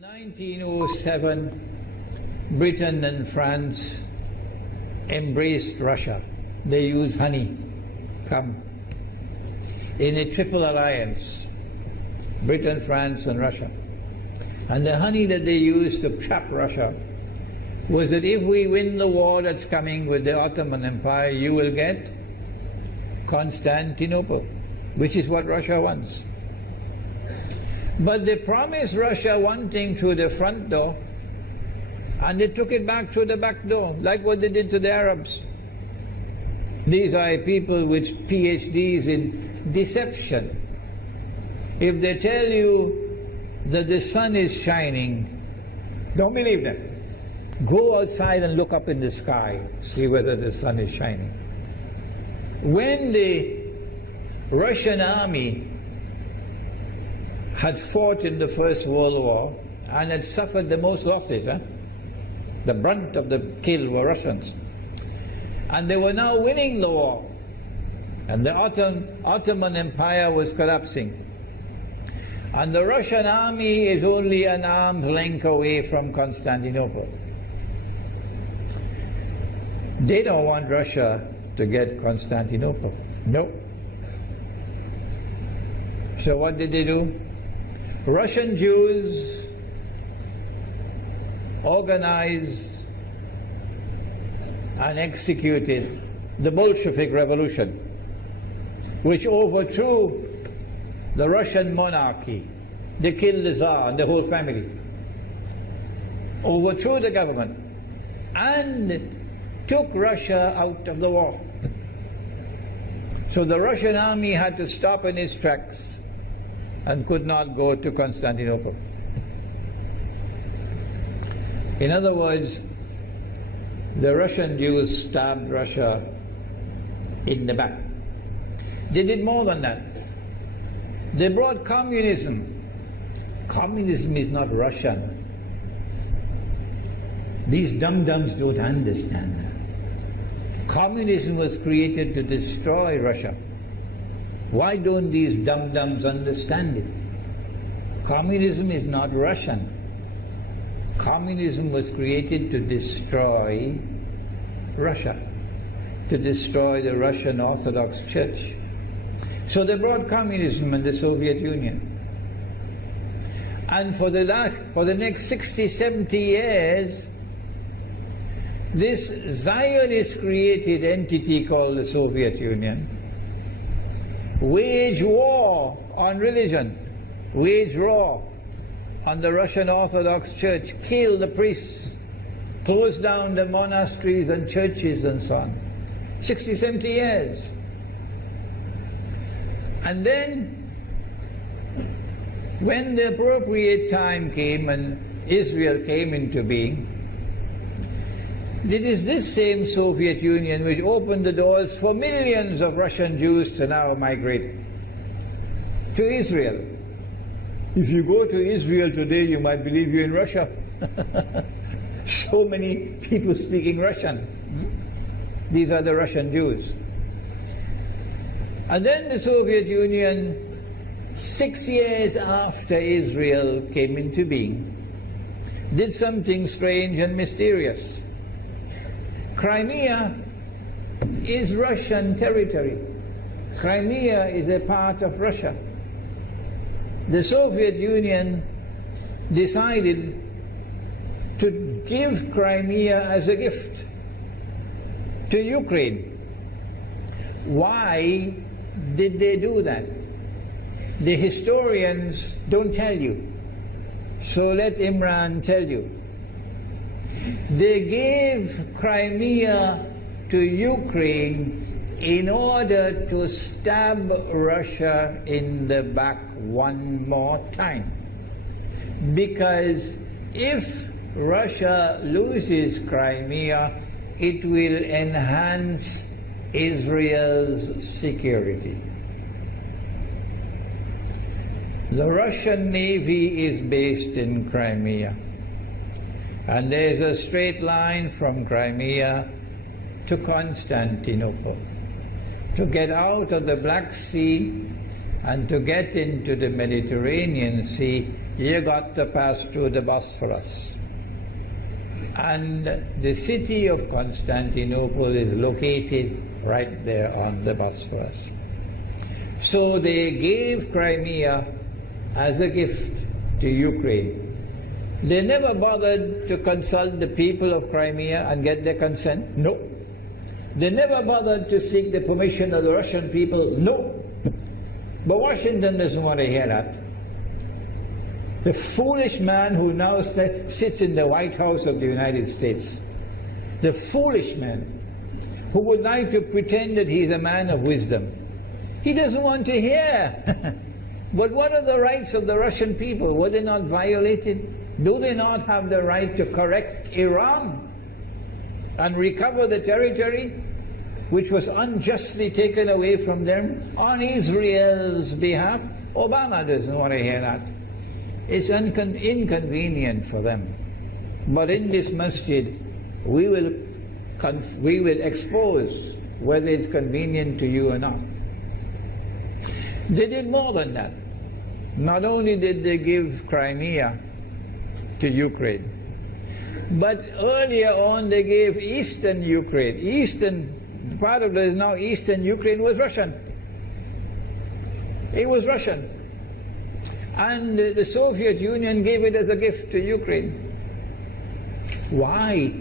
1907, Britain and France embraced Russia. They used honey, in a triple alliance, Britain, France and Russia. And the honey that they used to trap Russia was that if we win the war that's coming with the Ottoman Empire, you will get Constantinople, which is what Russia wants. But they promised Russia one thing through the front door, and they took it back through the back door, like what they did to the Arabs. These are people with PhDs in deception. If they tell you that the sun is shining, don't believe them. Go outside and look up in the sky, see whether the sun is shining. When the Russian army had fought in the First World War and had suffered the most losses, the brunt of the kill were Russians. And they were now winning the war. And the Ottoman Empire was collapsing. And the Russian army is only an arm's length away from Constantinople. They don't want Russia to get Constantinople. No. So what did they do? Russian Jews organized and executed the Bolshevik Revolution, which overthrew the Russian monarchy. They killed the Tsar and the whole family, overthrew the government, and took Russia out of the war. So the Russian army had to stop in its tracks and could not go to Constantinople. In other words, the Russian Jews stabbed Russia in the back. They did more than that. They brought communism. Communism is not Russian. These dum-dums don't understand that. Communism was created to destroy Russia. Why don't these dum-dums understand it? Communism is not Russian. Communism was created to destroy Russia, to destroy the Russian Orthodox Church. So they brought communism in the Soviet Union. And for the next 60, 70 years, this Zionist-created entity called the Soviet Union waged war on religion, waged war on the Russian Orthodox Church, killed the priests, closed down the monasteries and churches and so on. 60, 70 years. And then, when the appropriate time came and Israel came into being, it is this same Soviet Union which opened the doors for millions of Russian Jews to now migrate to Israel. If you go to Israel today, you might believe you're in Russia. So many people speaking Russian. These are the Russian Jews. And then the Soviet Union, 6 years after Israel came into being, did something strange and mysterious. Crimea is Russian territory. Crimea is a part of Russia. The Soviet Union decided to give Crimea as a gift to Ukraine. Why did they do that? The historians don't tell you. So let Imran tell you. They gave Crimea to Ukraine in order to stab Russia in the back one more time. Because if Russia loses Crimea, it will enhance Israel's security. The Russian Navy is based in Crimea. And there's a straight line from Crimea to Constantinople. To get out of the Black Sea And to get into the Mediterranean Sea, you got to pass through the Bosphorus. And the city of Constantinople is located right there on the Bosphorus. So they gave Crimea as a gift to Ukraine. They never bothered to consult the people of Crimea and get their consent. No. They never bothered to seek the permission of the Russian people. No. But Washington doesn't want to hear that. The foolish man who now sits in the White House of the United States, the foolish man who would like to pretend that he's a man of wisdom, he doesn't want to hear. But what are the rights of the Russian people? Were they not violated? Do they not have the right to correct Iran and recover the territory which was unjustly taken away from them on Israel's behalf? Obama doesn't want to hear that. It's inconvenient for them. But in this masjid, we will expose whether it's convenient to you or not. They did more than that. Not only did they give Crimea to Ukraine, but earlier on they gave eastern Ukraine. Eastern, part of it now eastern Ukraine was Russian. It was Russian. And the Soviet Union gave it as a gift to Ukraine. Why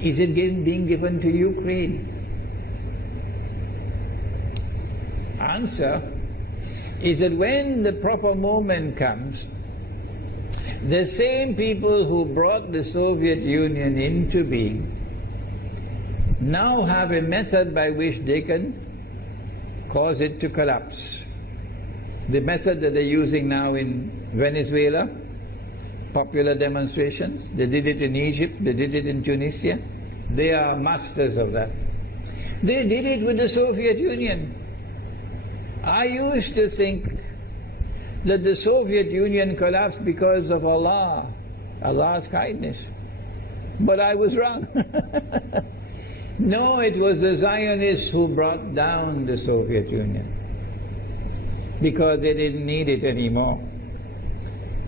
is it being given to Ukraine? Answer is that when the proper moment comes, the same people who brought the Soviet Union into being now have a method by which they can cause it to collapse. The method that they're using now in Venezuela, popular demonstrations, they did it in Egypt, they did it in Tunisia, they are masters of that. They did it with the Soviet Union. I used to think that the Soviet Union collapsed because of Allah's kindness. But I was wrong. No, it was the Zionists who brought down the Soviet Union because they didn't need it anymore.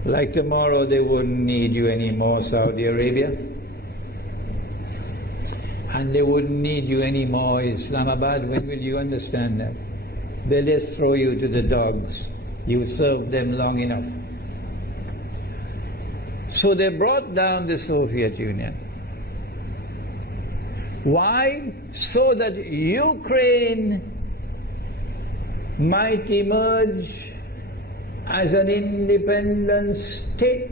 Like tomorrow they wouldn't need you anymore, Saudi Arabia. And they wouldn't need you anymore, Islamabad. When will you understand that? They'll just throw you to the dogs. You served them long enough. So they brought down the Soviet Union. Why? So that Ukraine might emerge as an independent state.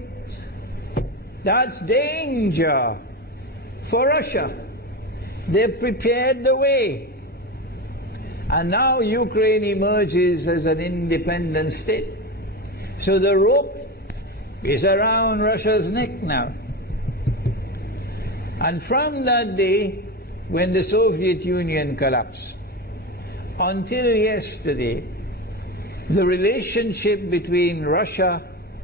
That's danger for Russia. They've prepared the way. And now Ukraine emerges as an independent state. So the rope is around Russia's neck now. And from that day, when the Soviet Union collapsed, until yesterday, the relationship between Russia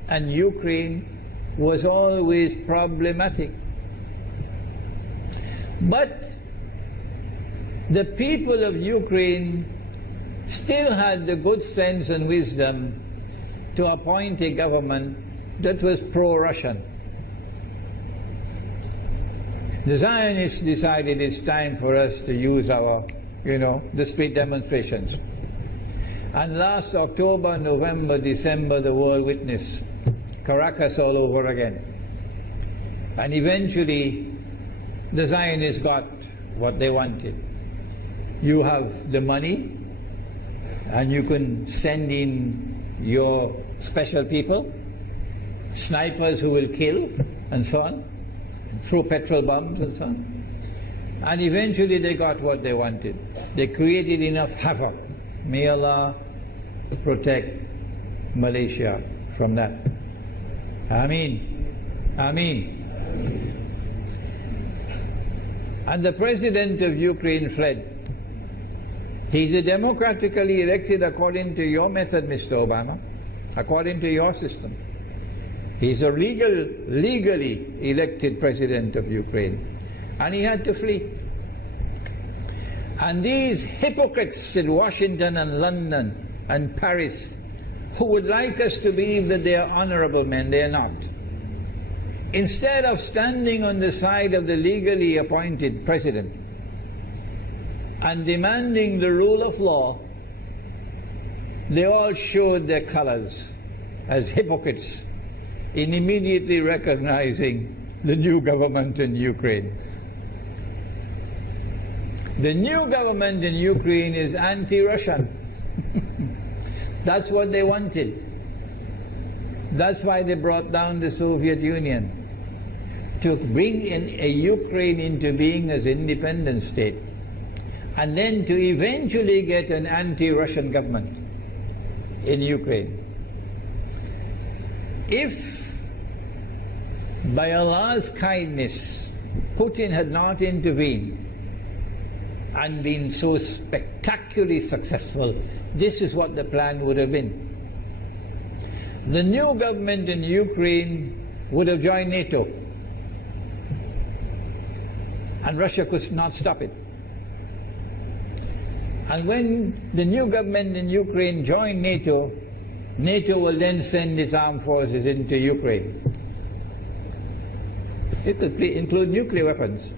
and Ukraine was always problematic. But the people of Ukraine still had the good sense and wisdom to appoint a government that was pro-Russian. The Zionists decided it's time for us to use our, the street demonstrations. And last October, November, December, the world witnessed Caracas all over again. And eventually, the Zionists got what they wanted. You have the money, and you can send in your special people, snipers who will kill, and so on, throw petrol bombs and so on. And eventually they got what they wanted. They created enough havoc. May Allah protect Malaysia from that. Ameen. Ameen. And the president of Ukraine fled. He's a democratically elected according to your method, Mr. Obama, according to your system. He's a legally elected president of Ukraine. And he had to flee. And these hypocrites in Washington and London and Paris, who would like us to believe that they are honorable men. They are not. Instead of standing on the side of the legally appointed president and demanding the rule of law, they all showed their colors as hypocrites in immediately recognizing the new government in Ukraine. The new government in Ukraine is anti-Russian. That's what they wanted. That's why they brought down the Soviet Union, to bring in a Ukraine into being as an independent state, and then to eventually get an anti-Russian government in Ukraine. If by Allah's kindness Putin had not intervened and been so spectacularly successful, this is what the plan would have been. The new government in Ukraine would have joined NATO, and Russia could not stop it. And when the new government in Ukraine joined NATO, NATO will then send its armed forces into Ukraine. It could include nuclear weapons.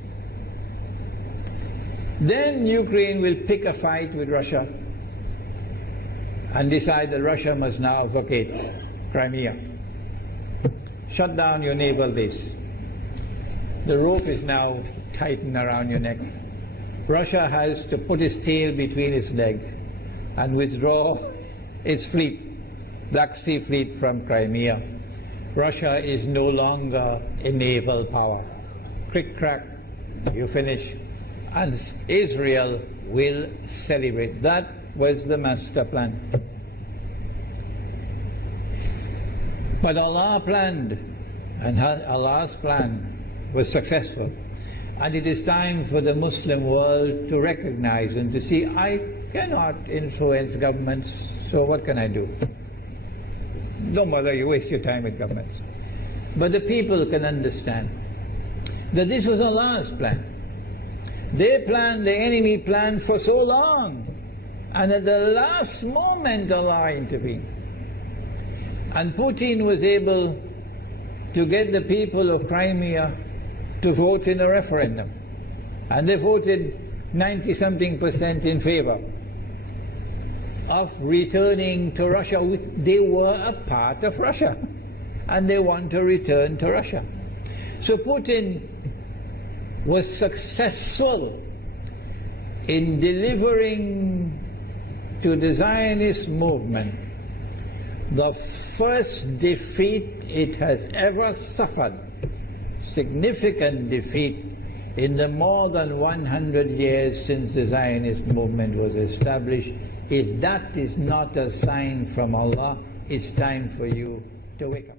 Then Ukraine will pick a fight with Russia and decide that Russia must now vacate Crimea. Shut down your naval base. The rope is now tightened around your neck. Russia has to put its tail between its legs and withdraw its fleet, Black Sea Fleet, from Crimea. Russia is no longer a naval power. Crick crack, you finish. And Israel will celebrate. That was the master plan. But Allah planned, and Allah's plan was successful. And it is time for the Muslim world to recognize and to see, I cannot influence governments, so what can I do? Don't bother, you waste your time with governments. But the people can understand that this was Allah's plan. They planned, the enemy planned for so long, and at the last moment Allah intervened. And Putin was able to get the people of Crimea to vote in a referendum. And they voted 90-something% in favor of returning to Russia. They were a part of Russia, and they want to return to Russia. So Putin was successful in delivering to the Zionist movement the first defeat it has ever suffered, significant defeat, in the more than 100 years since the Zionist movement was established. If that is not a sign from Allah, it's time for you to wake up.